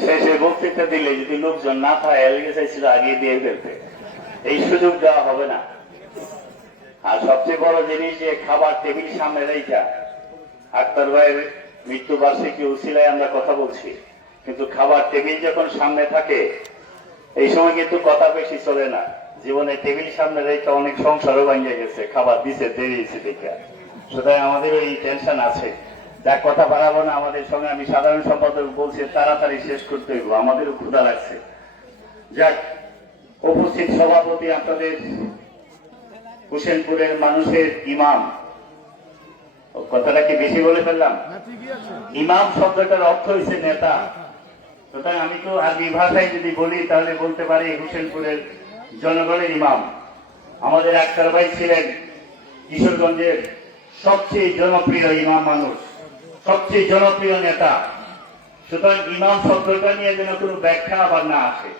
শেষে বক্তৃতা দিলে যদি লোকজন না থাকে এলাকা চাইছিল আগিয়ে দিয়ে ফেলতে, এই সুযোগ দেওয়া হবে না। আর সবচেয়ে বড় জিনিস যে খাবার টেবিল সামনে রেখা, আক্তার ভাইয়ের মৃত্যুবার্ষিকী উসিলায় আমরা কথা বলছি, কিন্তু খাবার টেবিল যখন সামনে থাকে এই সময় কিন্তু কথা বেশি চলে না। জীবনে টেবিল সামনে রেখে অনেক সংসারও ভাঙে গেছে, খাবার দিছে দেরি হয়েছে দেখা। সুতরাং আমাদের ওই টেনশন আছে, যা কথা বাড়াবো না। আমাদের সঙ্গে আমি সাধারণ সম্পাদক বলছি তাড়াতাড়ি শেষ করতে হইব, আমাদেরও ক্ষুধা লাগছে। যাক, উপস্থিত সভাপতি আপনাদের হোসেনপুরের মানুষের ইমাম, কথাটা কি বেশি বলে ফেললাম? ইমাম শব্দটার অর্থ হয়েছে নেতা। সুতরাং আমি তো আরবি ভাষায় যদি বলি তাহলে বলতে পারি হোসেনপুরের জনগণের ইমাম। আমাদের আক্তার ভাই ছিলেন কিশোরগঞ্জের সবচেয়ে জনপ্রিয় ইমাম মানুষ, সবচেয়ে জনপ্রিয় নেতা। সুতরাং ইমাম শব্দটা নিয়ে যেন কোনো ব্যাখ্যা আবার না আসে।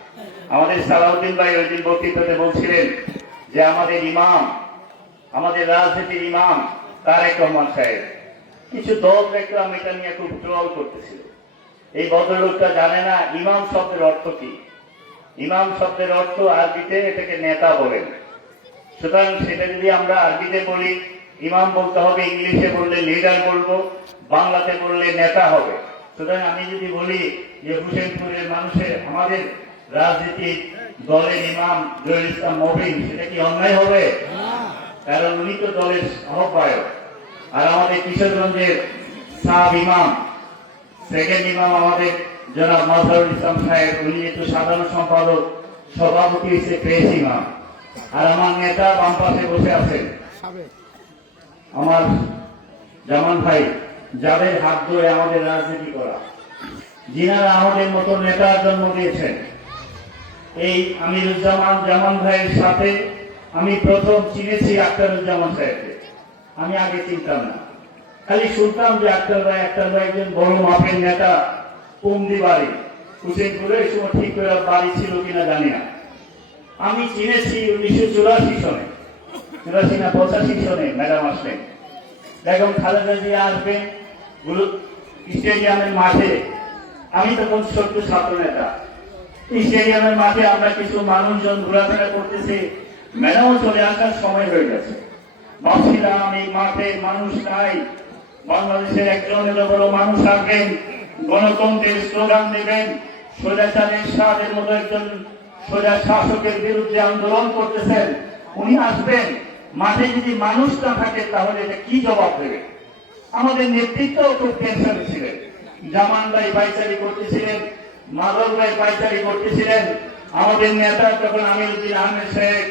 আমাদের সালাউদ্দিন ভাই ওই দিন বক্তৃতাতে বলছিলেন যে আমাদের ইমাম, আমাদের রাজনীতির ইমাম তারেক রহমান সাহেব। কিছু দল দেখলাম এটা নিয়ে খুব ট্রল করতেছিল। এই ভদ্রলোকটা জানে না ইমাম শব্দের অর্থ কি। ইমাম শব্দের অর্থ আরবিতে এটাকে নেতা বলেন। সুতরাং সেটা যদি আমরা আরবিতে বলি ইমাম বলতে হবে, ইংলিশে বললে লিডার বলবো, বাংলাতে বললে নেতা হবে। সুতরাং আমি যদি বলি যে হোসেনপুরের মানুষের আমাদের রাজনীতির দলের ইমাম জহির ইসলাম মবিন, সেটা কি অন্যায় হবে? কারণ উনি তো দলের আহ্বায়ক। আর আমাদের কিশোরগঞ্জের সাব ইমাম, সেকেন্ড ইমাম আমাদের জনাব মাজহারুল ইসলাম সাহেব, উনি একটু সাধারণ সম্পাদক, সভাপতি হচ্ছে প্রেস ইমাম। আর আমার নেতা বাম পাশে বসে আছেন আমার জামান ভাই, যাদের হাত ধরে আমাদের রাজনীতি করা, যিনারা আমাদের মতো নেতার জন্ম দিয়েছেন। এই আমিরুজ্জামান জামান ভাইয়ের সাথে আমি প্রথম চিনেছি আক্তারুজ্জামান সাহেবকে। আমি আগে চিনতাম না, খালি শুনতাম যে আক্তার ভাই একজন বড় মাপের নেতা, কুমদি বাড়ি হোসেনপুরে। এই সময় ঠিক করে বাড়ি ছিল কিনা জানি না। আমি চিনেছি 1984 সনে, 84 না 85 সনে ম্যাডাম আসলেন, বেগম খালেদা জিয়া আসবেন স্টেডিয়ামের মাঠে। আমি তখন ছোট্ট ছাত্র নেতা। স্টেডিয়ামের মাঠে আমরা কিছু মানুষজন ঘোরাফেরা করতেছি, ম্যাডামও চলে আসার সময় হয়ে গেছে। ভাবছিলাম এই মাঠে মানুষ নাই, বাংলাদেশের একজন এত বড় মানুষ আসবেন, গণতন্ত্রের স্লোগান দেবেন, স্বৈরাচারের শাহের মতো একজন সোজা শাসকের বিরুদ্ধে আন্দোলন করতেছেন, উনি আসবেন। মাঠে যদি মানুষ না থাকে তাহলে এটা কি জবাব দেবে? আমাদের নেতৃত্ব খুব টেনশনে ছিলেন। জামান ভাই পাইচারি করতেছিলেন, মাদক ভাই পাইচারি করতেছিলেন, আমাদের নেতা তখন আমিরুদ্দিন আহমেদ সাহেব,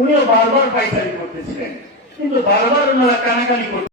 উনিও বারবার পাইচারি করতেছিলেন, কিন্তু বারবার ওনারা কানাকানি করতেন।